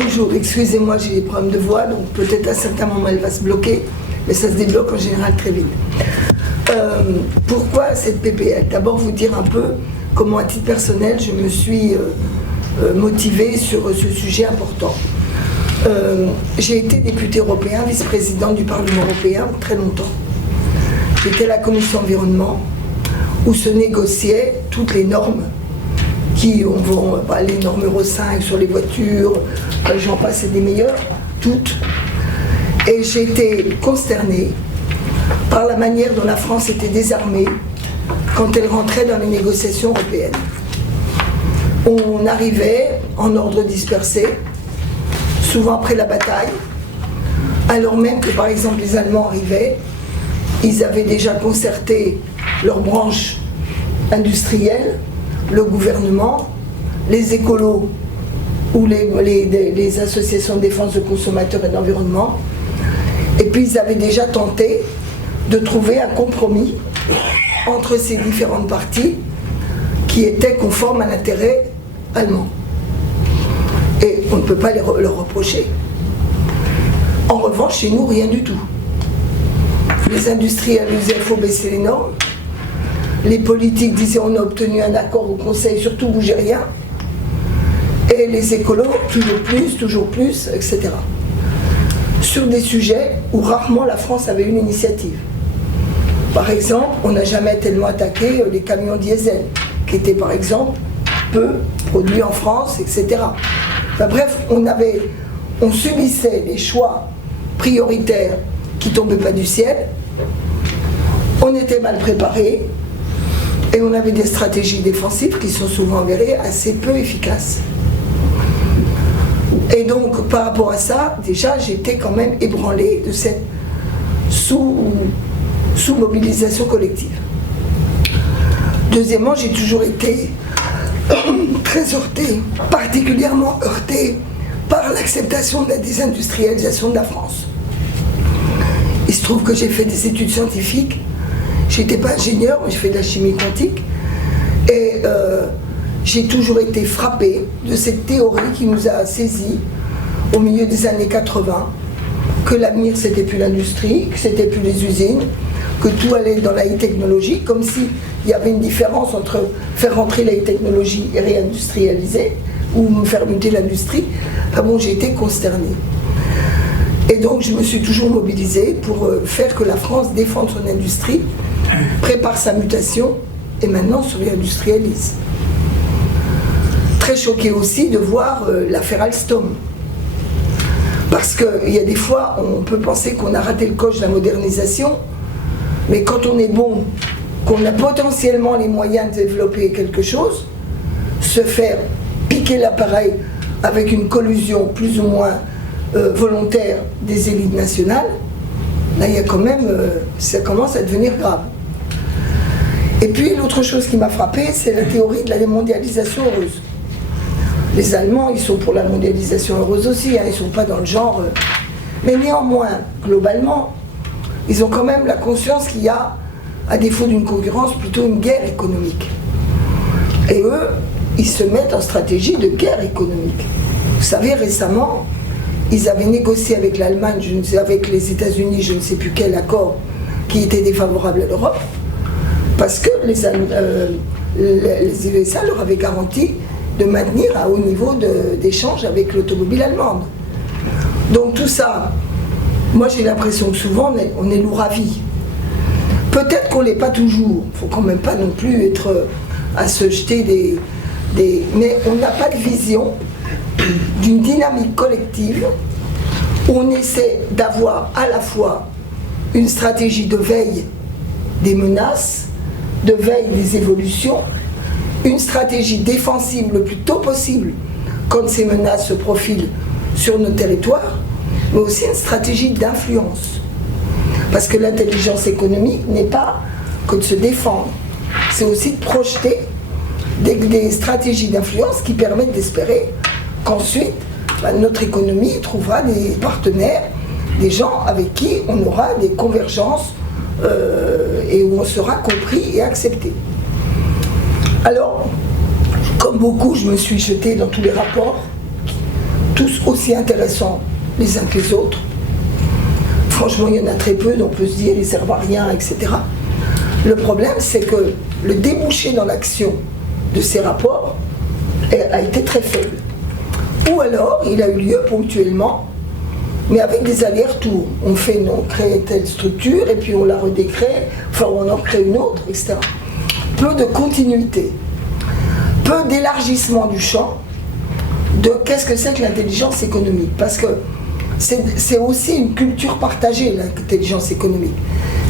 Bonjour, excusez-moi, j'ai des problèmes de voix, donc peut-être à certains moments elle va se bloquer, mais ça se débloque en général très vite. Pourquoi cette PPL? D'abord vous dire un peu comment à titre personnel je me suis motivée sur ce sujet important. J'ai été députée européen, vice-présidente du Parlement européen très longtemps. J'étais à la commission environnement où se négociaient toutes les normes qui vont, les normes Euro 5 sur les voitures, j'en passe et des meilleures, toutes. Et j'ai été consternée par la manière dont la France était désarmée quand elle rentrait dans les négociations européennes. On arrivait en ordre dispersé, souvent après la bataille, alors même que par exemple les Allemands arrivaient, ils avaient déjà concerté leurs branches industrielles, le gouvernement, les écolos ou les associations de défense de consommateurs et d'environnement. Et puis ils avaient déjà tenté de trouver un compromis entre ces différentes parties qui étaient conformes à l'intérêt allemand. Et on ne peut pas leur reprocher. En revanche, chez nous, rien du tout. Les industriels disaient qu'il faut baisser les normes. Les politiques disaient on a obtenu un accord au Conseil, surtout bougez rien. Et les écolos, toujours plus, etc. Sur des sujets où rarement la France avait une initiative. Par exemple, on n'a jamais tellement attaqué les camions diesel, qui étaient par exemple peu produits en France, etc. Enfin, bref, on subissait les choix prioritaires qui ne tombaient pas du ciel, on était mal préparés, et on avait des stratégies défensives qui sont souvent avérées assez peu efficaces. Et donc, par rapport à ça, déjà, j'étais quand même ébranlée de cette sous-mobilisation collective. Deuxièmement, j'ai toujours été très heurtée, particulièrement heurtée par l'acceptation de la désindustrialisation de la France. Il se trouve que j'ai fait des études scientifiques. Je n'étais pas ingénieur, mais j'ai fait de la chimie quantique. Et j'ai toujours été frappée de cette théorie qui nous a saisis au milieu des années 80, que l'avenir c'était plus l'industrie, que c'était plus les usines, que tout allait dans la technologie, comme s'il y avait une différence entre faire rentrer la technologie et réindustrialiser, ou faire muter l'industrie. Enfin bon, j'ai été consternée. Et donc je me suis toujours mobilisée pour faire que la France défende son industrie, prépare sa mutation et maintenant se réindustrialise. Très choquée aussi de voir l'affaire Alstom. Parce qu'il y a des fois, on peut penser qu'on a raté le coche de la modernisation, mais quand on est bon, qu'on a potentiellement les moyens de développer quelque chose, se faire piquer l'appareil avec une collusion plus ou moins volontaire des élites nationales, là il y a quand même, ça commence à devenir grave. Et puis l'autre chose qui m'a frappée, c'est la théorie de la démondialisation heureuse. Les Allemands, ils sont pour la mondialisation heureuse aussi, hein, ils ne sont pas dans le genre... Mais néanmoins, globalement, ils ont quand même la conscience qu'il y a, à défaut d'une concurrence, plutôt une guerre économique. Et eux, ils se mettent en stratégie de guerre économique. Vous savez, récemment, ils avaient négocié avec l'Allemagne, avec les États-Unis, je ne sais plus quel accord, qui était défavorable à l'Europe, parce que les USA leur avaient garanti de maintenir un haut niveau d'échange avec l'automobile allemande. Donc tout ça, moi j'ai l'impression que souvent on est lourd à vie. Peut-être qu'on ne l'est pas toujours, il ne faut quand même pas non plus être à se jeter mais on n'a pas de vision d'une dynamique collective où on essaie d'avoir à la fois une stratégie de veille des menaces, de veille des évolutions, une stratégie défensive le plus tôt possible quand ces menaces se profilent sur nos territoires, mais aussi une stratégie d'influence. Parce que l'intelligence économique n'est pas que de se défendre, c'est aussi de projeter des stratégies d'influence qui permettent d'espérer qu'ensuite notre économie trouvera des partenaires, des gens avec qui on aura des convergences et où on sera compris et accepté. Alors, comme beaucoup, je me suis jetée dans tous les rapports tous aussi intéressants les uns que les autres. Franchement, il y en a très peu, donc on peut se dire ils servent à rien, etc. Le problème, c'est que le débouché dans l'action de ces rapports a été très faible. Ou alors, il a eu lieu ponctuellement, mais avec des allers-retours. On crée telle structure, et puis on la redécrée, enfin on en crée une autre, etc. Peu de continuité, peu d'élargissement du champ de qu'est-ce que c'est que l'intelligence économique. Parce que c'est aussi une culture partagée, l'intelligence économique.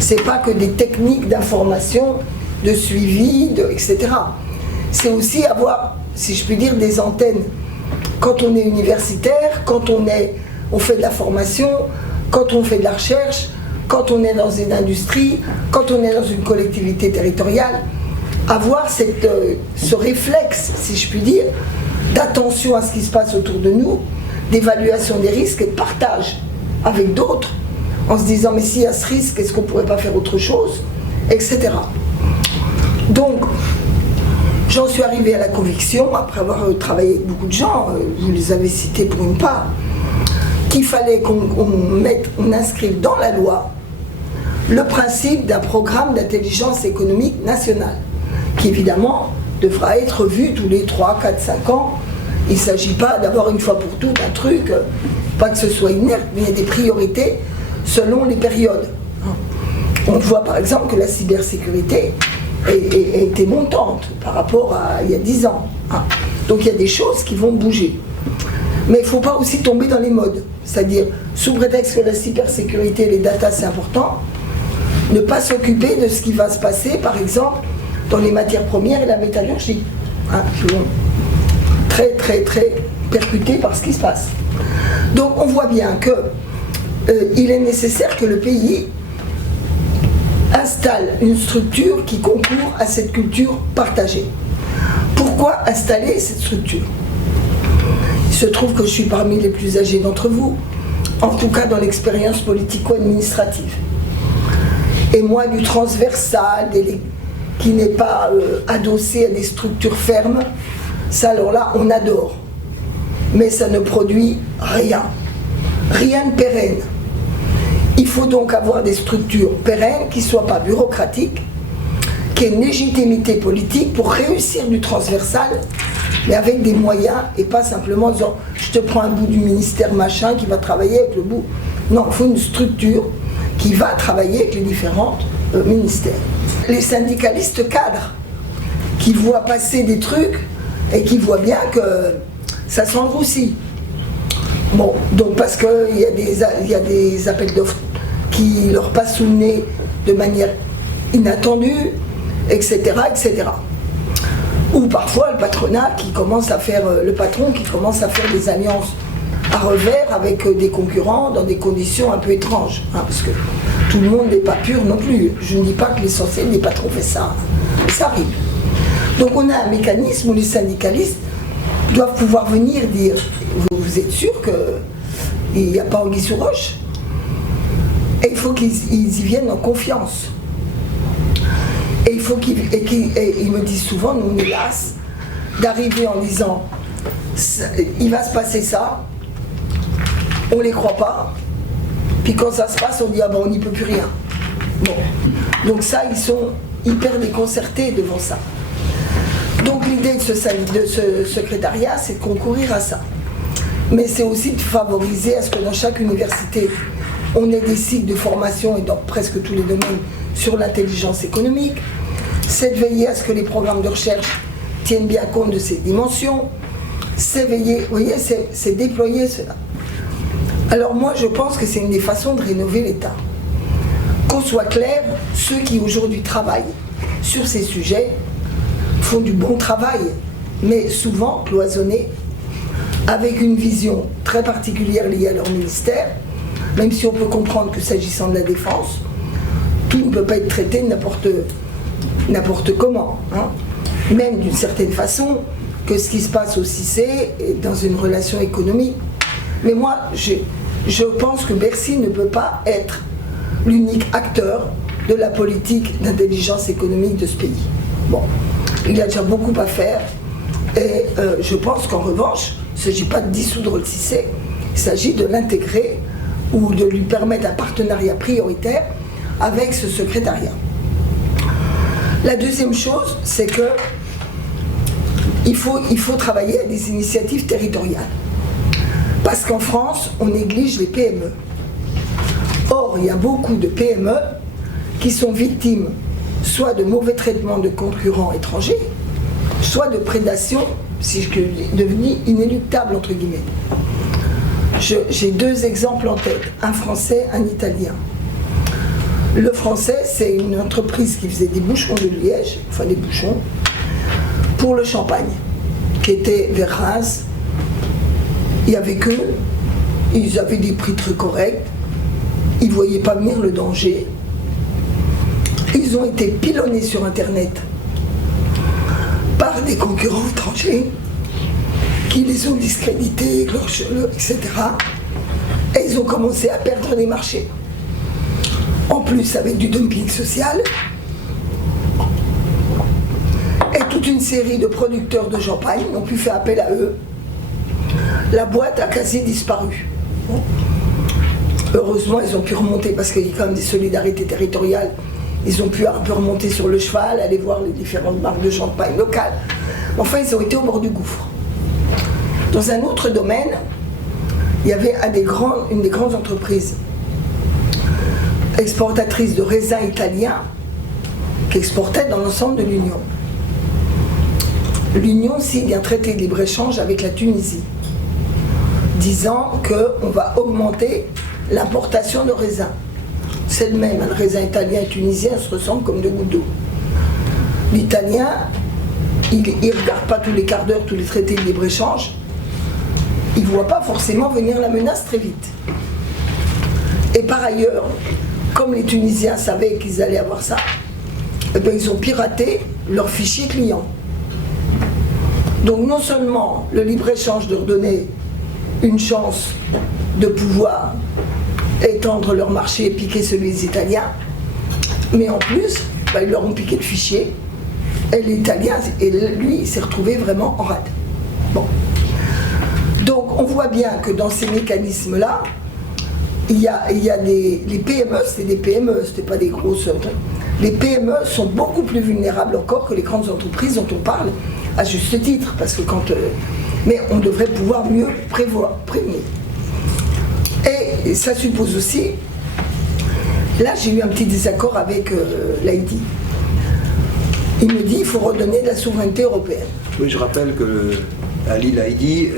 C'est pas que des techniques d'information, de suivi, etc. C'est aussi avoir, si je puis dire, des antennes. Quand on est universitaire, quand on fait de la formation, quand on fait de la recherche, quand on est dans une industrie, quand on est dans une collectivité territoriale, avoir ce réflexe, si je puis dire, d'attention à ce qui se passe autour de nous, d'évaluation des risques et de partage avec d'autres, en se disant mais s'il y a ce risque, est-ce qu'on ne pourrait pas faire autre chose, etc. Donc, j'en suis arrivée à la conviction, après avoir travaillé avec beaucoup de gens, vous les avez cités pour une part, qu'il fallait qu'on inscrive dans la loi le principe d'un programme d'intelligence économique nationale, qui évidemment devra être vu tous les 3, 4, 5 ans. Il ne s'agit pas d'avoir une fois pour toutes un truc, pas que ce soit inerte, mais il y a des priorités selon les périodes. On voit par exemple que la cybersécurité a été montante par rapport à il y a 10 ans. Donc il y a des choses qui vont bouger. Mais il ne faut pas aussi tomber dans les modes. C'est-à-dire, sous prétexte que la cybersécurité et les datas c'est important, ne pas s'occuper de ce qui va se passer, par exemple, dans les matières premières et la métallurgie. Qui vont très très très percutés par ce qui se passe. Donc on voit bien qu'il est nécessaire que le pays installe une structure qui concourt à cette culture partagée. Pourquoi installer cette structure ? Il se trouve que je suis parmi les plus âgés d'entre vous, en tout cas dans l'expérience politico-administrative. Et moi, du transversal, qui n'est pas adossé à des structures fermes, ça alors là, on adore. Mais ça ne produit rien. Rien de pérenne. Il faut donc avoir des structures pérennes qui ne soient pas bureaucratiques, qui aient une légitimité politique pour réussir du transversal, mais avec des moyens et pas simplement en disant je te prends un bout du ministère machin qui va travailler avec le bout. Non, il faut une structure qui va travailler avec les différents ministères. Les syndicalistes cadres qui voient passer des trucs et qui voient bien que ça sent le roussi. Bon, donc parce qu'il y a des appels d'offres qui leur passent sous le nez de manière inattendue, etc., etc. Ou parfois le patronat qui commence à faire, le patron qui commence à faire des alliances à revers avec des concurrents dans des conditions un peu étranges, parce que tout le monde n'est pas pur non plus. Je ne dis pas que l'essentiel des patrons fait ça, ça arrive. Donc on a un mécanisme où les syndicalistes doivent pouvoir venir dire vous êtes sûr qu'il n'y a pas anguille sous roche, et il faut qu'ils y viennent en confiance. Et il faut ils me disent souvent, nous on est las d'arriver en disant il va se passer ça, on ne les croit pas, puis quand ça se passe on dit ah ben on n'y peut plus rien. Bon. Donc ça, ils sont hyper déconcertés devant ça. Donc l'idée de ce secrétariat, c'est de concourir à ça. Mais c'est aussi de favoriser à ce que dans chaque université, on ait des cycles de formation, et dans presque tous les domaines, sur l'intelligence économique. C'est de veiller à ce que les programmes de recherche tiennent bien compte de ces dimensions. C'est veiller, vous voyez, c'est déployer cela. Alors moi, je pense que c'est une des façons de rénover l'État. Qu'on soit clair, ceux qui aujourd'hui travaillent sur ces sujets font du bon travail, mais souvent cloisonnés, avec une vision très particulière liée à leur ministère, même si on peut comprendre que s'agissant de la défense, tout ne peut pas être traité n'importe comment, même d'une certaine façon que ce qui se passe au CICE est dans une relation économique. Mais moi, je pense que Bercy ne peut pas être l'unique acteur de la politique d'intelligence économique de ce pays. Bon, il y a déjà beaucoup à faire, et je pense qu'en revanche, Il ne s'agit pas de dissoudre le CICE, il s'agit de l'intégrer ou de lui permettre un partenariat prioritaire avec ce secrétariat. La deuxième chose, c'est que il faut travailler à des initiatives territoriales. Parce qu'en France, on néglige les PME. Or, il y a beaucoup de PME qui sont victimes soit de mauvais traitements de concurrents étrangers, soit de prédation, si je puis devenir inéluctable, entre guillemets. J'ai deux exemples en tête, un français, un italien. Le français, c'est une entreprise qui faisait des bouchons de liège, enfin des bouchons, pour le champagne, qui était vers Reims. Il y avait qu'eux, ils avaient des prix très corrects, ils ne voyaient pas venir le danger. Ils ont été pilonnés sur Internet par des concurrents étrangers qui les ont discrédités, etc. Et ils ont commencé à perdre des marchés. En plus, avec du dumping social. Et toute une série de producteurs de champagne ont pu faire appel à eux. La boîte a quasi disparu. Heureusement, ils ont pu remonter parce qu'il y a quand même des solidarités territoriales. Ils ont pu un peu remonter sur le cheval, aller voir les différentes marques de champagne locales. Enfin, ils ont été au bord du gouffre. Dans un autre domaine, il y avait une des grandes entreprises exportatrices de raisins italiens qui exportaient dans l'ensemble de l'Union. L'Union signe un traité de libre-échange avec la Tunisie, disant qu'on va augmenter l'importation de raisins. C'est le même, le raisin italien et tunisien se ressemblent comme deux gouttes d'eau. L'italien, il ne regarde pas tous les quarts d'heure tous les traités de libre-échange, il ne voit pas forcément venir la menace très vite. Et par ailleurs, comme les Tunisiens savaient qu'ils allaient avoir ça, eh bien, ils ont piraté leurs fichiers clients. Donc non seulement le libre-échange leur donnait une chance de pouvoir étendre leur marché et piquer celui des Italiens, mais en plus, ils leur ont piqué le fichier, et l'Italien, et lui, il s'est retrouvé vraiment en rade. Bon. Donc on voit bien que dans ces mécanismes-là, il y a les PME, c'est des PME, c'était pas des grosses. Les PME sont beaucoup plus vulnérables encore que les grandes entreprises dont on parle, à juste titre, parce que mais on devrait pouvoir mieux prévenir. Et ça suppose aussi, là j'ai eu un petit désaccord avec l'Haïti. Il me dit qu'il faut redonner de la souveraineté européenne. Oui, je rappelle que Ali Laïdi,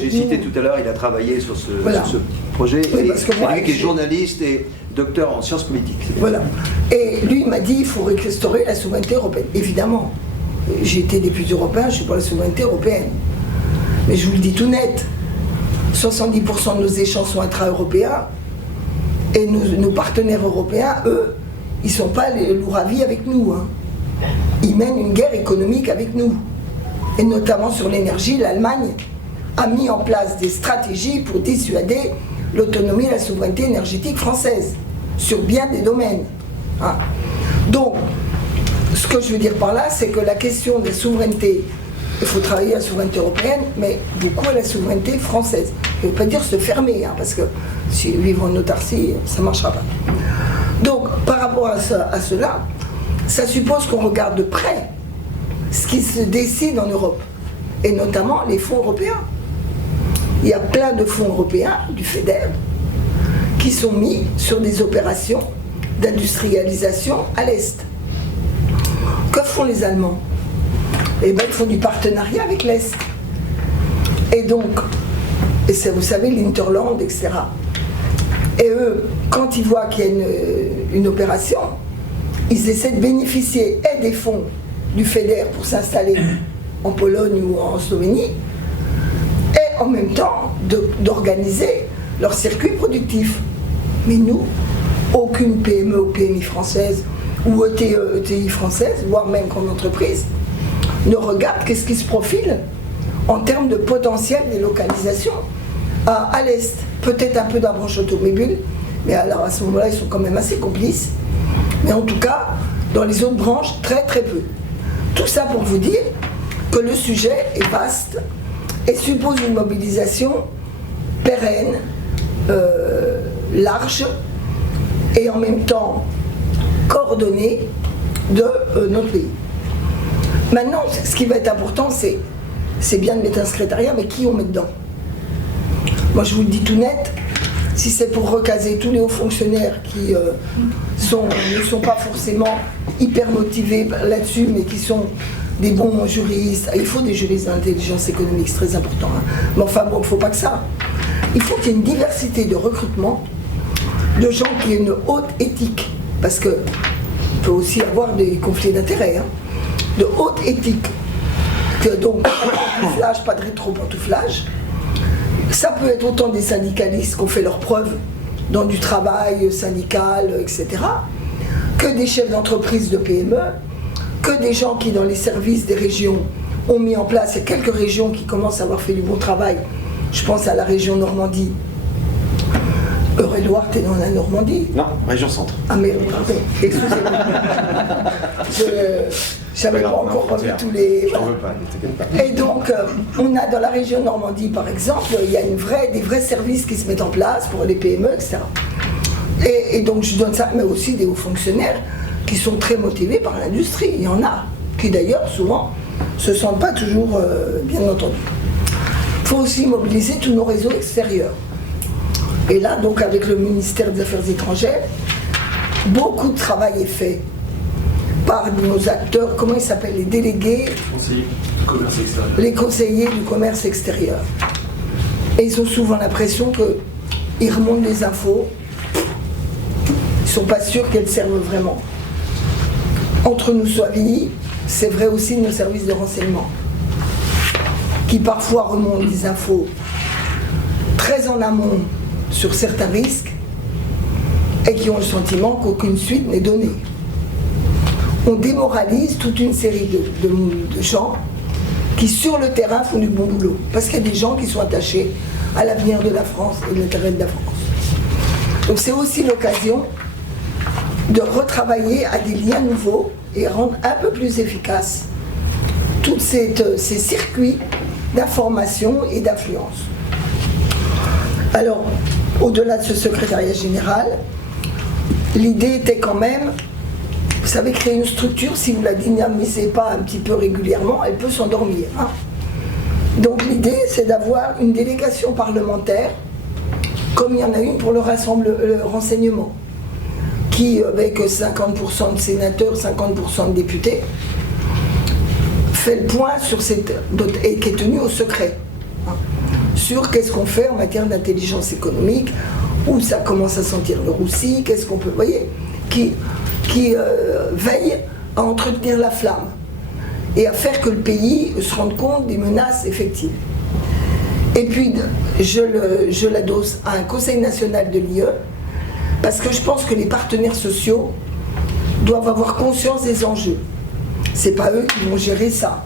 j'ai cité tout à l'heure, il a travaillé sur ce projet. Oui, c'est lui qui est journaliste et docteur en sciences politiques. Voilà. Et lui, il m'a dit qu'il faut restaurer la souveraineté européenne. Évidemment, j'ai été député européen, je suis pour la souveraineté européenne. Mais je vous le dis tout net, 70% de nos échanges sont intra-européens et nos partenaires européens, eux, ils ne sont pas les loups ravis avec nous. Hein. Ils mènent une guerre économique avec nous. Et notamment sur l'énergie, l'Allemagne a mis en place des stratégies pour dissuader l'autonomie et la souveraineté énergétique française sur bien des domaines. Hein. Donc, ce que je veux dire par là, c'est que la question de la souveraineté, il faut travailler à la souveraineté européenne, mais beaucoup à la souveraineté française. Je ne veux pas dire se fermer, hein, parce que si vivre en autarcie, ça ne marchera pas. Donc, par rapport à cela, ça suppose qu'on regarde de près ce qui se décide en Europe, et notamment les fonds européens. Il y a plein de fonds européens, du FEDER, qui sont mis sur des opérations d'industrialisation à l'Est. Que font les Allemands? Eh bien, ils font du partenariat avec l'Est. Et donc, vous savez, l'Interland, etc. Et eux, quand ils voient qu'il y a une opération, ils essaient de bénéficier et des fonds du FEDER pour s'installer en Pologne ou en Slovénie, et en même temps d'organiser leur circuit productif. Mais nous, aucune PME ou PMI française ou ETI française, voire même grande entreprise, ne regarde qu'est-ce qui se profile en termes de potentiel délocalisation à l'Est. Peut-être un peu dans la branche automobile, mais alors à ce moment-là, ils sont quand même assez complices. Mais en tout cas, dans les autres branches, très très peu. Tout ça pour vous dire que le sujet est vaste et suppose une mobilisation pérenne, large et en même temps coordonnée de notre pays. Maintenant, ce qui va être important, c'est bien de mettre un secrétariat, mais qui on met dedans? Moi, je vous le dis tout net, si c'est pour recaser tous les hauts fonctionnaires qui ne sont pas forcément hyper motivés là-dessus, mais qui sont des bons juristes, il faut des juristes d'intelligence économique, c'est très important, hein. Mais enfin bon, il ne faut pas que ça. Il faut qu'il y ait une diversité de recrutement, de gens qui aient une haute éthique, parce qu'il peut aussi avoir des conflits d'intérêts, hein, de haute éthique, que donc pas de pantouflage, pas de rétro-pantouflage. Ça peut être autant des syndicalistes qui ont fait leurs preuves dans du travail syndical, etc., que des chefs d'entreprise de PME, que des gens qui, dans les services des régions, ont mis en place, il y a quelques régions qui commencent à avoir fait du bon travail. Je pense à la région Normandie. Eure-et-Loire, t'es dans la Normandie? Non, région centre. Ah mais pardon, excusez-moi. Je n'avais pas encore revu tous les... Je t'en veux pas, ne t'inquiète pas. Et donc, on a dans la région Normandie, par exemple, il y a des vrais services qui se mettent en place pour les PME, etc. Et donc, je donne ça, mais aussi des hauts fonctionnaires qui sont très motivés par l'industrie. Il y en a, qui d'ailleurs, souvent, se sentent pas toujours bien entendus. Il faut aussi mobiliser tous nos réseaux extérieurs. Et là, donc, avec le ministère des Affaires étrangères, beaucoup de travail est fait par nos acteurs, comment ils s'appellent, les délégués, conseillers du commerce extérieur. Les conseillers du commerce extérieur. Et ils ont souvent l'impression qu'ils remontent des infos, ils ne sont pas sûrs qu'elles servent vraiment. Entre nous soit dit, c'est vrai aussi de nos services de renseignement, qui parfois remontent des infos très en amont sur certains risques et qui ont le sentiment qu'aucune suite n'est donnée. On démoralise toute une série de gens qui, sur le terrain, font du bon boulot. Parce qu'il y a des gens qui sont attachés à l'avenir de la France et de l'intérêt de la France. Donc c'est aussi l'occasion de retravailler à des liens nouveaux et rendre un peu plus efficaces tous ces circuits d'information et d'influence. Alors, au-delà de ce secrétariat général, l'idée était quand même, vous savez, créer une structure, si vous ne la dynamisez pas un petit peu régulièrement, elle peut s'endormir, hein. Donc l'idée, c'est d'avoir une délégation parlementaire, comme il y en a une pour le renseignement, qui, avec 50% de sénateurs, 50% de députés, fait le point sur et qui est tenu au secret, hein, sur qu'est-ce qu'on fait en matière d'intelligence économique, où ça commence à sentir le roussi, qu'est-ce qu'on peut, vous voyez, qui veille à entretenir la flamme et à faire que le pays se rende compte des menaces effectives. Et puis, je l'adosse à un Conseil national de l'IE, parce que je pense que les partenaires sociaux doivent avoir conscience des enjeux. C'est pas eux qui vont gérer ça.